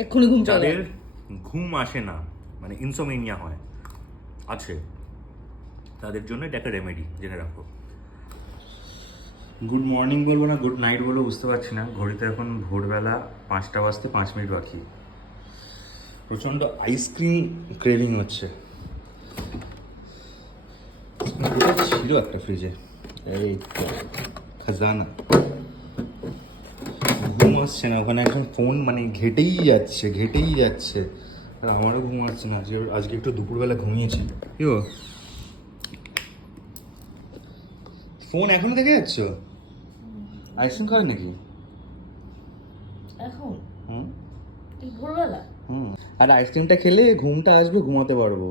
এক্ষুনি ঘুম চলে যাদের ঘুম আসে না, মানে ইনসোমেনিয়া হয়, আছে, তাদের জন্য এটা একটা রেমেডি, জেনে রাখো। গুড মর্নিং বলবো না গুড নাইট বলবো বুঝতে পারছি না। ঘড়িতে এখন ভোরবেলা 5টা বাজতে 5 মিনিট বাকি। প্রচণ্ড আইসক্রিম ক্রেভিং হচ্ছে। ছিল একটা ফ্রিজে, এই খাজানা। ঘুম আসছে না, ওখানে একজন ফোন মানে ঘেটেই যাচ্ছে। আর আমারও ঘুম আসছে না, আজকে একটু দুপুরবেলা ঘুমিয়েছি। কি গো, ফোন এখনো দেখে যাচ্ছ? আইসক্রিম খাবে নাকি এখন? হুম এই ভোরবেলা? আর আইসক্রিমটা খেলে ঘুমটা আসবে, ঘুমাতে পারবো।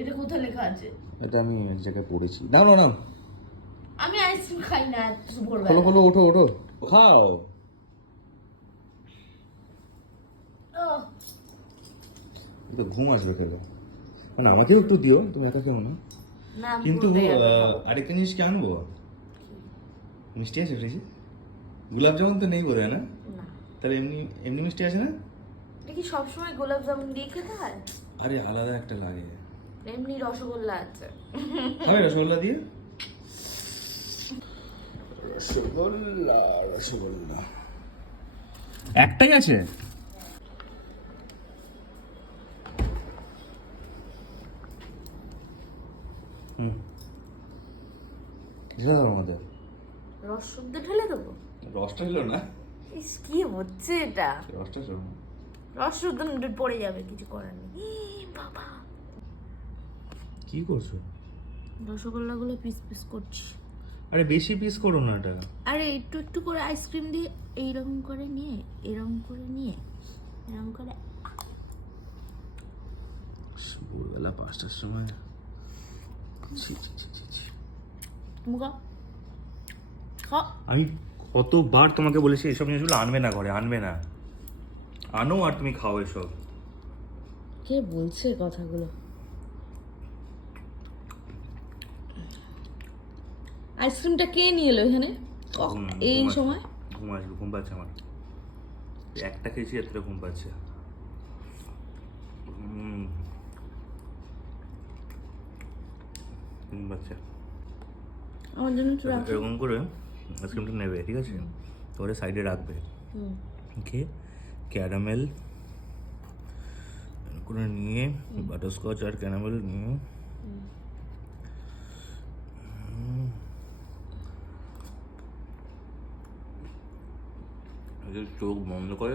এটা কোথায় লেখা আছে? এটা আমি এক জায়গায় পড়েছি। নাও আমি আইসক্রিম খাই না ভোরবেলা। খোলো ওঠো খাও। তো ঘুম আসবে খেলে, মানে আমাকেও একটু দিও, তুমি একা খেও না। না, কিন্তু আরেকটা জিনিস কি আনবো? মিষ্টি আছে ফ্রিজে? গোলাপ জামুন তো নেই বোধ হয়, না? তাহলে এমনি এমনি মিষ্টি আছে না? এটা কি সবসময় গোলাপ জামুন দিয়ে খেতে হয়? আরে আলাদা একটা লাগে। এমনি রসগোল্লা আছে। খাবে রসগোল্লা দিয়ে? রসগোল্লা একটাই আছে? ঢেলে দাও আমাদের। রস শুদ্ধ ঢেলে দেবো? রসটা হলো না, ইস, কি হচ্ছে এটা? রসটা চলো। রস শুদ্ধ পড়ে যাবে, কিছু করার নেই। বাবা, কি করছো? রসগোল্লাগুলো পিস পিস করছি। আরে বেশি পিস করো না এটা। আরে একটু একটু করে আইসক্রিম দিয়ে এইরকম করে নিয়ে এরকম করে নিয়ে এরকম করে। ভোরবেলা 5টার সময় মুখা খাও। আমি কতবার তোমাকে বলেছি এসব জিনিসগুলো আনবে না, ঘরে আনবে না। আনো আর তুমি খাও এসব। কে বলছে কথাগুলো? আইসক্রিমটা কে নিয়ে এলো এখানে এই সময়? ঘুম আসবে, ঘুম পাচ্ছে আমার। একটা খেয়েছি, এতটা ঘুম পাচ্ছে। ঘুম পাচ্ছে। আমার জন্য একটু রাখো। এরকম করে আইসক্রিমটা নেবে, ঠিক আছে? তোরে সাইডে রাখবে, ওকে? ক্যারামেল করে নিয়ে, বাটারস্কচ আর ক্যারামেল নিয়ে চোখ বন্ধ করে